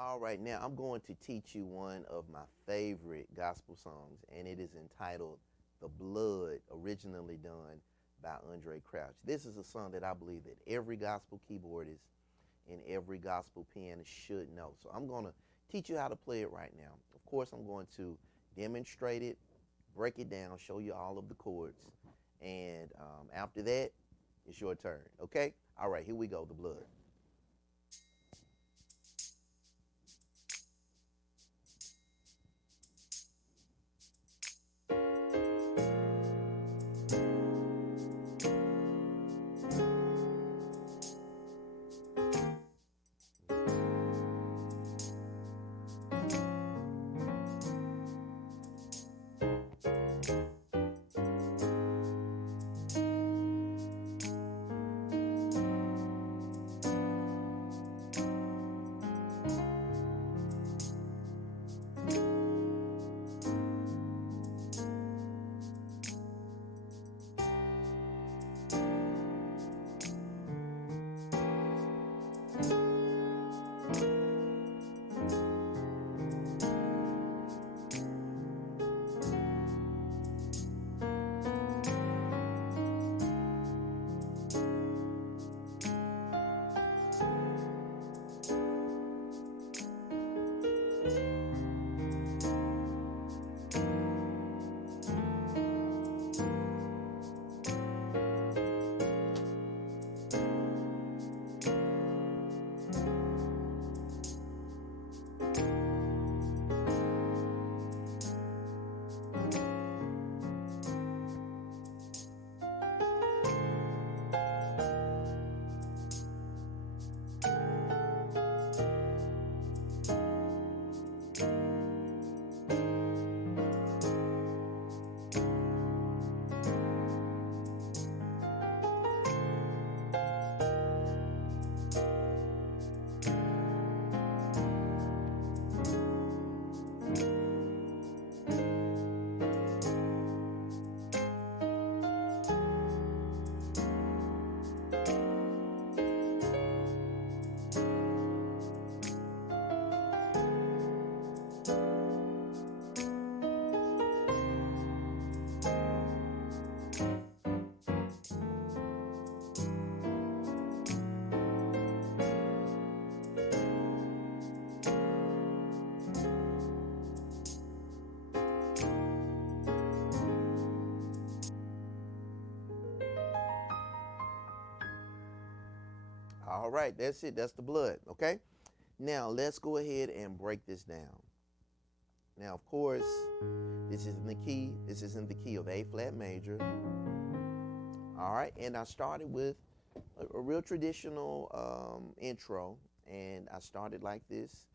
All right, now I'm going to teach you one of my favorite gospel songs, and it is entitled The Blood, originally done by Andraé Crouch. This is a song that I believe that every gospel keyboardist and every gospel pianist should know. So I'm going to teach you how to play it right now. Of course, I'm going to demonstrate it, break it down, show you all of the chords, and after that, it's your turn, okay? All right, here we go, The Blood. All right, that's it. That's The Blood, okay? Now, let's go ahead and break this down. Now, of course, this is in the key. This is in the key of A flat major. All right, and I started with a real traditional intro, and I started like this.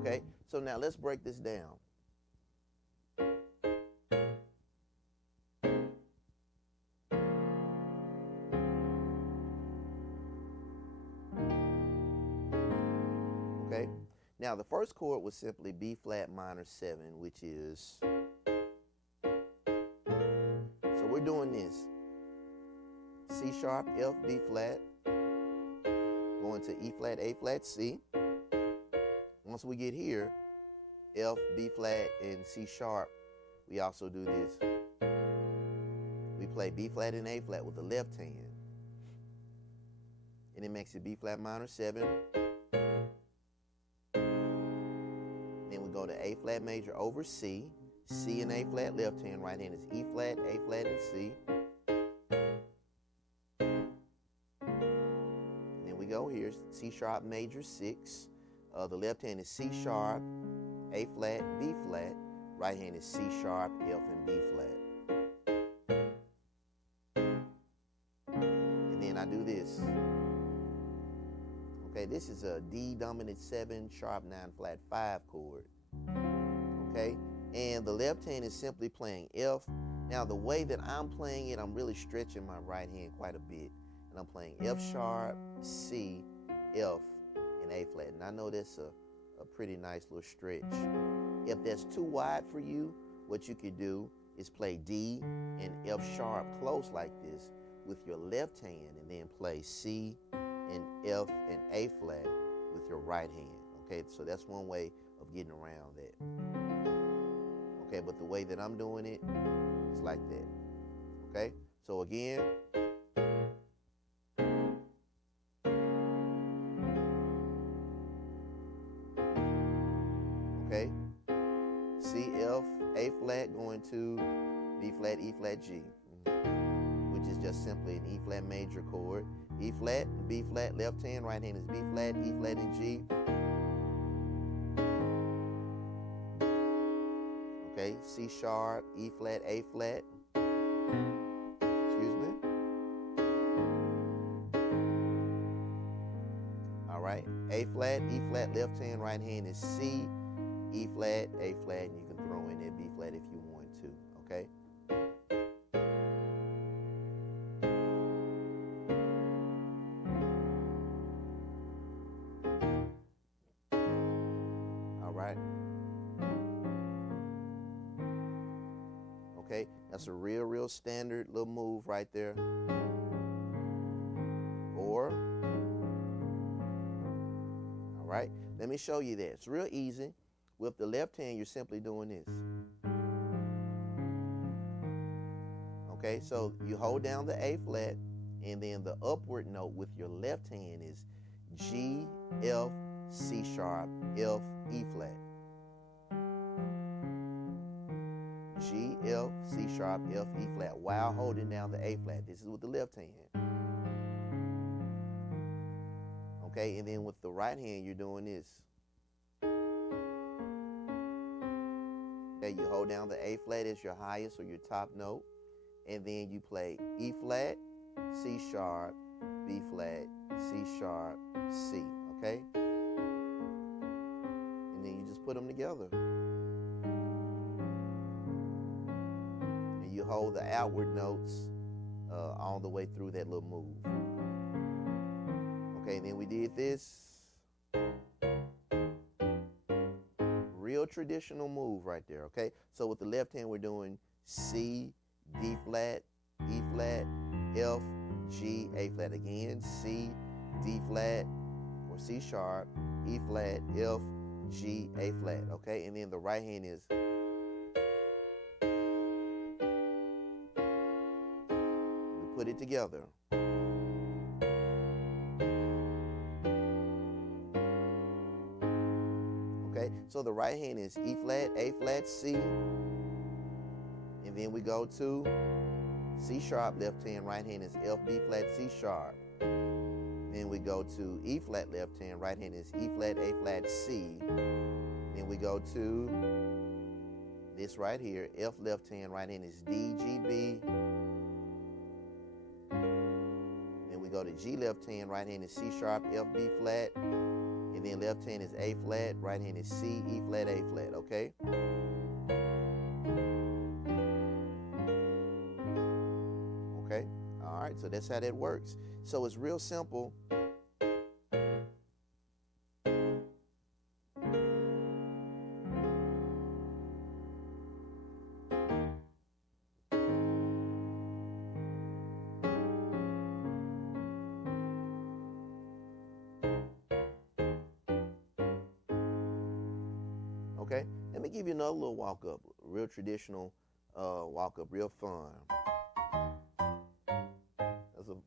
Okay, so now let's break this down. Okay, now the first chord was simply B flat minor 7, which is, so we're doing this: C sharp, F, B flat, going to E flat, A flat, C. Once we get here, F, B flat, and C sharp, we also do this. We play B flat and A flat with the left hand, and it makes it B flat minor 7. Then we go to A flat major over C, C and A flat left hand, right hand is E flat, A flat, and C. And then we go here, C sharp major 6. The left hand is C sharp, A flat, B flat. Right hand is C sharp, F, and B flat. And then I do this. Okay, this is a D dominant 7 sharp 9 flat 5 chord. Okay, and the left hand is simply playing F. Now the way that I'm playing it, I'm really stretching my right hand quite a bit, and I'm playing F sharp, C, F, and A flat. And I know that's a pretty nice little stretch. If that's too wide for you, what you could do is play D and F sharp close like this, with your left hand and then play C and F and A flat with your right hand. Okay, so that's one way of getting around that. Okay, but the way that I'm doing it is like that. Okay, so again. Okay, C, F, A flat going to B flat, E flat, G, which is just simply an E flat major chord. E flat, B flat, left hand, right hand is B flat, E flat, and G. Okay, C sharp, E flat, A flat. Excuse me. All right, A flat, E flat, left hand, right hand is C, E flat, A flat, and you can throw in that B flat if you want to. Okay. All right. Okay, that's a real standard little move right there. Or, all right, let me show you that. It's real easy. With the left hand, you're simply doing this. Okay, so you hold down the A flat, and then the upward note with your left hand is G, F, C sharp, F, E flat. G, F, C sharp, F, E flat, while holding down the A flat. This is with the left hand. Okay, and then with the right hand, you're doing this. Okay, you hold down the A flat as your highest or your top note, and then you play E flat, C sharp, B flat, C sharp, C, okay? And then you just put them together. And you hold the outward notes all the way through that little move. Okay, and then we did this. Real traditional move right there, okay? So with the left hand, we're doing C, D flat, E flat, F, G, A flat. Again, C, D flat, or C sharp, E flat, F, G, A flat, okay? And then the right hand is. We put it together. Okay, so the right hand is E flat, A flat, C, and then we go to C sharp, left hand, right hand is F, B flat, C sharp. Then we go to E flat, left hand, right hand is E flat, A flat, C. Then we go to this right here, F left hand, right hand is D, G, B. Then we go to G left hand, right hand is C sharp, F, B flat. And then left hand is A flat, right hand is C, E flat, A flat, okay? Okay, all right, so that's how that works. So it's real simple. Okay, let me give you another little walk up, real traditional walk up, real fun.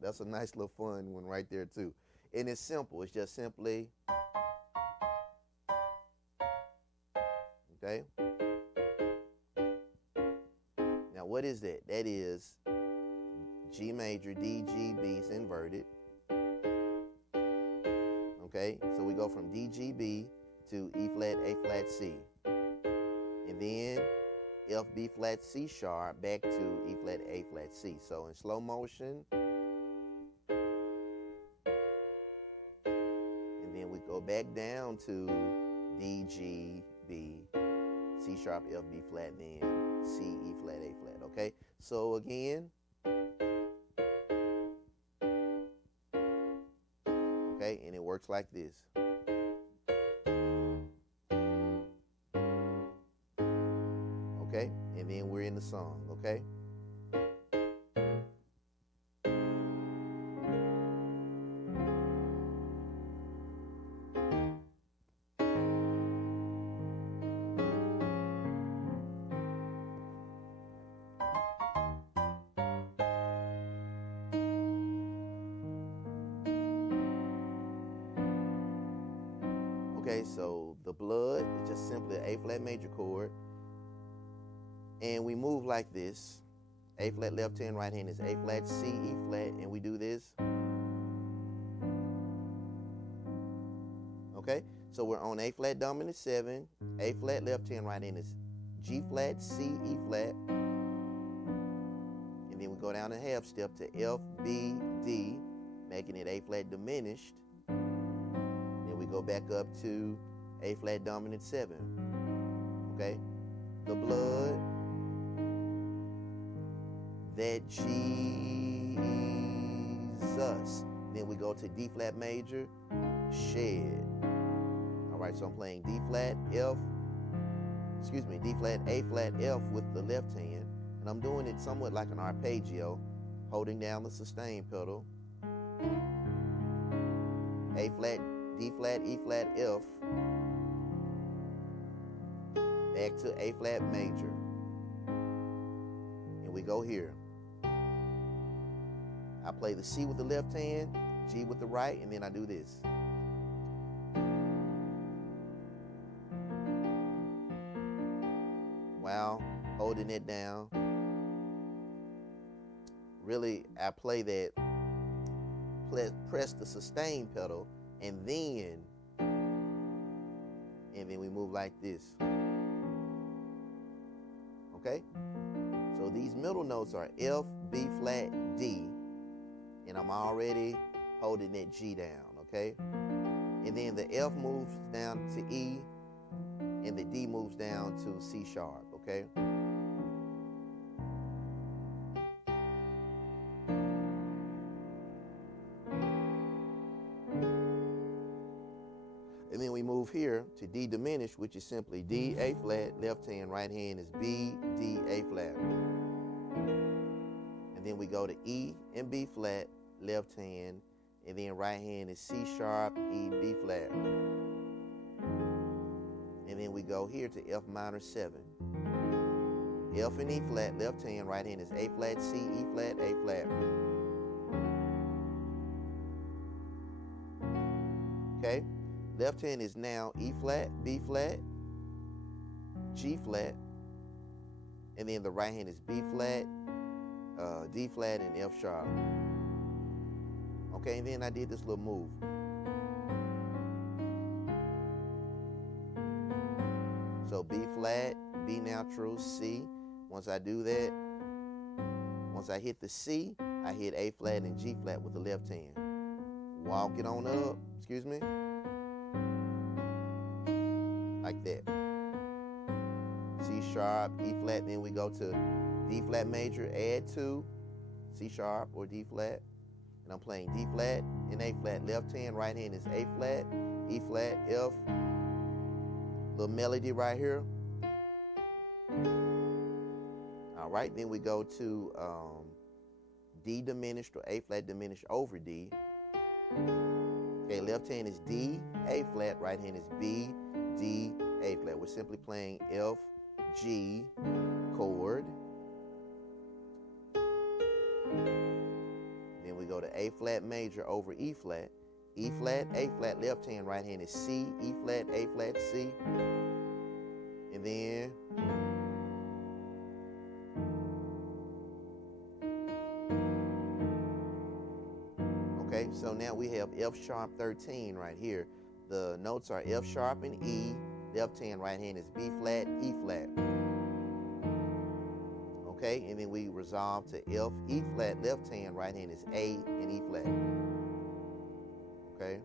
That's a nice little fun one right there too. And it's simple, it's just simply, okay? Now what is that? That is G major, D, G, B, it's inverted. Okay, so we go from D, G, B to E flat, A flat, C. And then F, B flat, C sharp, back to E flat, A flat, C. So in slow motion, and then we go back down to D, G, B, C sharp, F, B flat, then C, E flat, A flat, okay? So again, okay, and it works like this. Okay, and then we're in the song, okay? Okay, so the blood is just simply an A flat major chord. And we move like this. A flat left hand, right hand is A flat, C, E flat, and we do this. Okay, so we're on A flat dominant 7, A flat left hand, right hand is G flat, C, E flat, and then we go down a half step to F, B, D, making it A flat diminished. Then we go back up to A flat dominant 7. Okay, the blood that Jesus. Then we go to D flat major, shed. All right, so I'm playing D flat, D flat, A flat, F with the left hand, and I'm doing it somewhat like an arpeggio, holding down the sustain pedal. A flat, D flat, E flat, F, back to A flat major, and we go here. I play the C with the left hand, G with the right, and then I do this. While holding it down. Really, I play that, press the sustain pedal, and then we move like this. Okay? So these middle notes are F, B flat, D, and I'm already holding that G down, okay? And then the F moves down to E, and the D moves down to C sharp, okay? And then we move here to D diminished, which is simply D, A flat, left hand, right hand is B, D, A flat. And then we go to E and B flat, left hand, and then right hand is C sharp, E, B flat. And then we go here to F minor 7. F and E flat, left hand, right hand is A flat, C, E flat, A flat. Okay, left hand is now E flat, B flat, G flat, and then the right hand is B flat, D flat, and F sharp. Okay, and then I did this little move. So B flat, B natural, C. Once I do that, once I hit the C, I hit A flat and G flat with the left hand. Walk it on up, like that. C sharp, E flat, then we go to D flat major, add 2, C sharp or D flat. And I'm playing D flat and A flat. Left hand, right hand is A flat, E flat, F. Little melody right here. All right, then we go to D diminished or A flat diminished over D. Okay, left hand is D, A flat, right hand is B, D, A flat. We're simply playing F, G chord. Then we go to A flat major over E flat. E flat, A flat, left hand, right hand is C, E flat, A flat, C. And then okay, so now we have F sharp 13 right here. The notes are F sharp and E. Left hand, right hand is B flat, E flat. Okay, and then we resolve to F, E flat, left hand, right hand is A and E flat. Okay.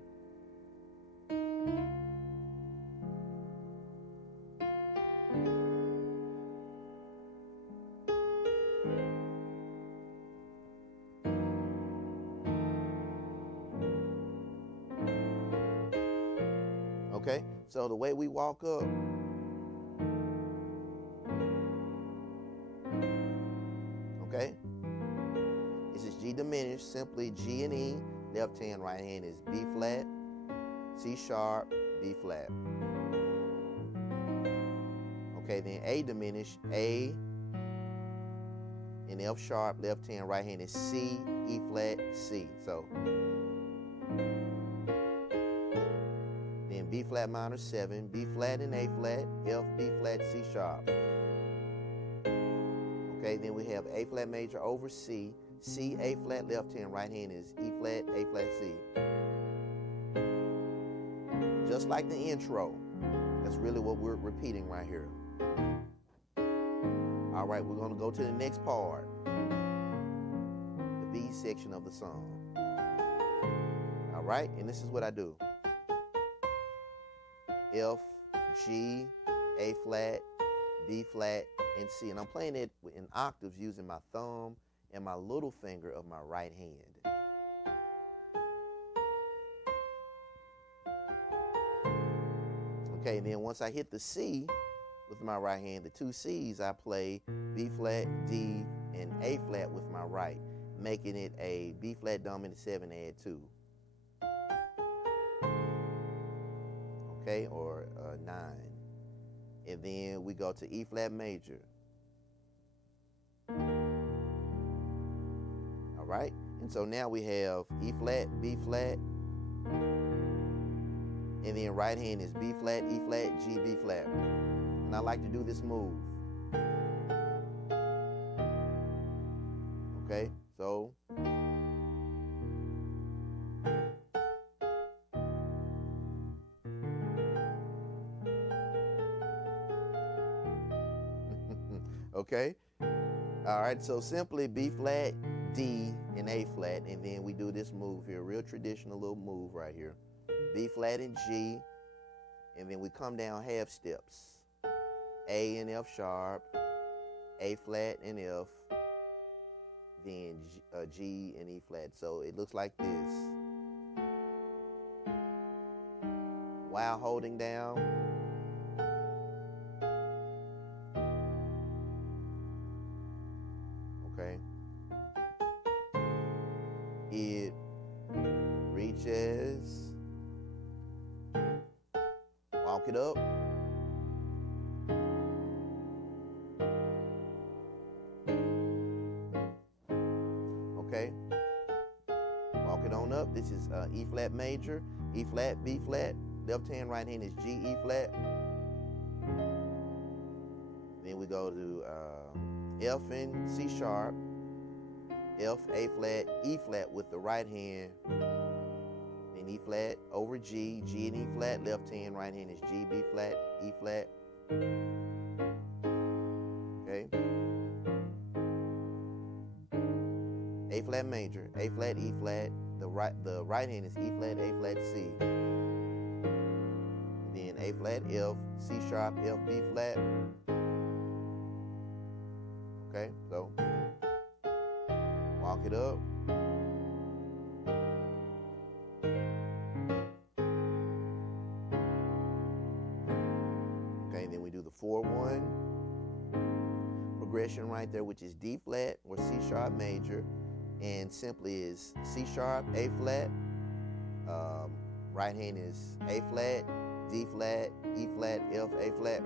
Okay, so the way we walk up, okay, this is G diminished, simply G and E, left hand, right hand is B flat, C sharp, B flat. Okay, then A diminished, A and F sharp, left hand, right hand is C, E flat, C. So then B flat minor 7, B flat and A flat, F, B flat, C sharp. Okay, then we have A flat major over C, C, A flat, left hand, right hand is E flat, A flat, C. Just like the intro, that's really what we're repeating right here. All right, we're gonna go to the next part, the B section of the song. All right, and this is what I do. F, G, A flat, B flat, and C. And I'm playing it in octaves using my thumb and my little finger of my right hand. Okay, and then once I hit the C with my right hand, the two C's, I play B flat, D, and A flat with my right, making it a B flat dominant 7 add 2. Okay, or 9. And then we go to E flat major. All right, and so now we have E flat, B flat, and then right hand is B flat, E flat, G, B flat. And I like to do this move. Okay, so okay. All right, so simply B flat, D, and A flat, and then we do this move here, real traditional little move right here. B flat and G, and then we come down half steps. A and F sharp, A flat and F, then G and E flat. So it looks like this. While holding down. Okay. It reaches, walk it up, okay, walk it on up. This is E flat major, E flat, B flat, left hand, right hand is G, E flat. Then we go to F and C sharp, F, A flat, E flat with the right hand, then E flat over G, G and E flat, left hand, right hand is G, B flat, E flat. Okay. A flat major, A flat, E flat, the right hand is E flat, A flat, C. Then A flat, F, C sharp, F, B flat. Okay, so walk it up. Okay, then we do the 4-1 progression right there, which is D flat or C sharp major, and simply is C sharp, A flat, right hand is A flat, D flat, E flat, F, A flat.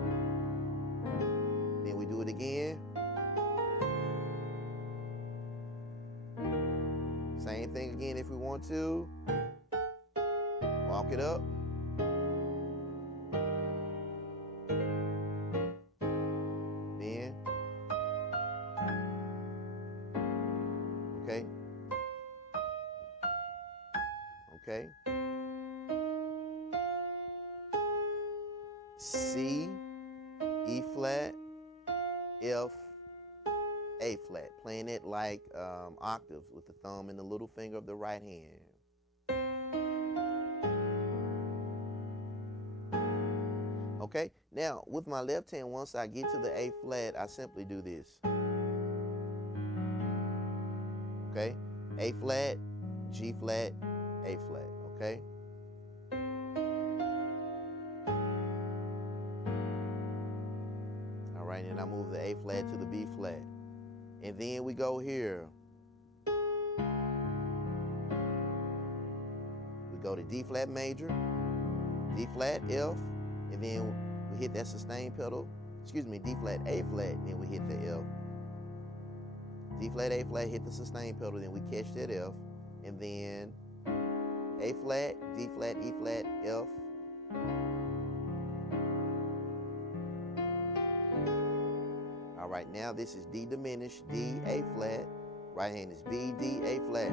Then we do it again. Same thing again if we want to. Walk it up. Then. Okay. Okay. C, E flat, F, A flat, playing it like octaves with the thumb and the little finger of the right hand. Okay, now with my left hand, once I get to the A flat, I simply do this. Okay, A flat, G flat, A flat, okay? All right, and I move the A flat to the B flat. And then we go here. We go to D flat major, D flat, F, and then we hit that sustain pedal. Excuse me, D flat, A flat, then we hit the F. D flat, A flat, hit the sustain pedal, then we catch that F. And then A flat, D flat, E flat, F, All right, now this is D diminished, D, A flat. Right hand is B, D, A flat.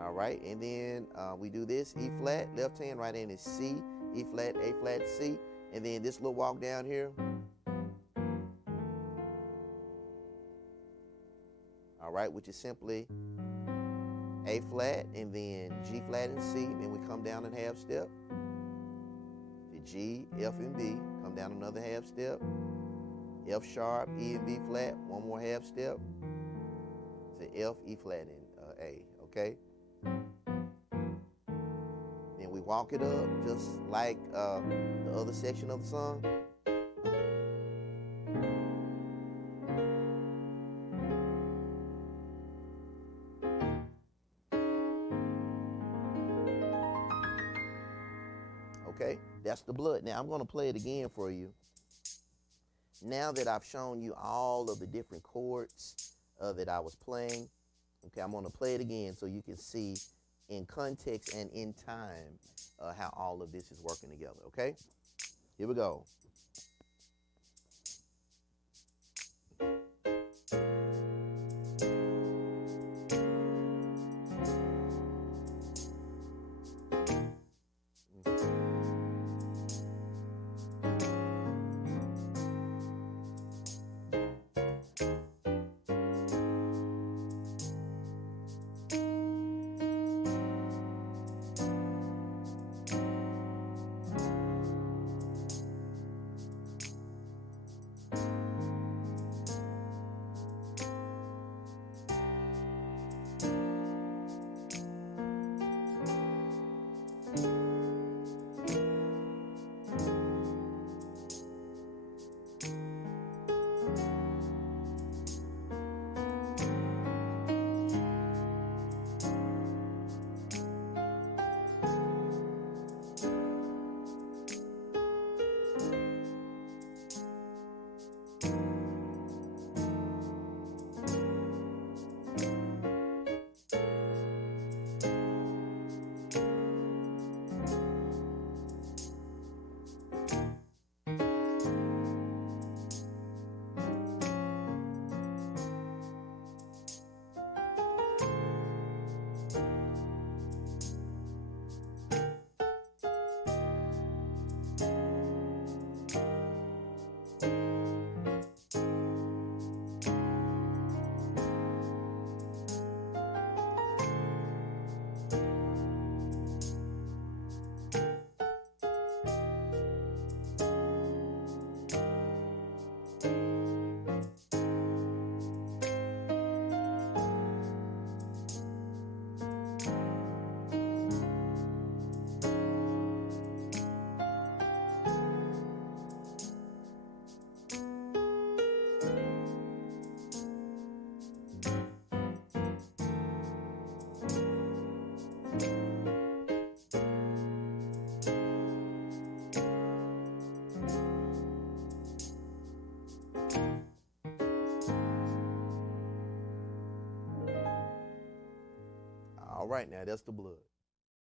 All right, and then we do this, E flat, left hand, right hand is C, E flat, A flat, C. And then this little walk down here. All right, which is simply A flat and then G flat and C. Then we come down and half step to G, F, and B. Come down another half step. F sharp, E and B flat. One more half step to F, E flat, and A. Okay. Then we walk it up just like the other section of the song. Okay, that's the blood. Now I'm going to play it again for you. Now that I've shown you all of the different chords that I was playing, okay, I'm going to play it again so you can see in context and in time how all of this is working together, okay? Here we go. All right, now that's the blood.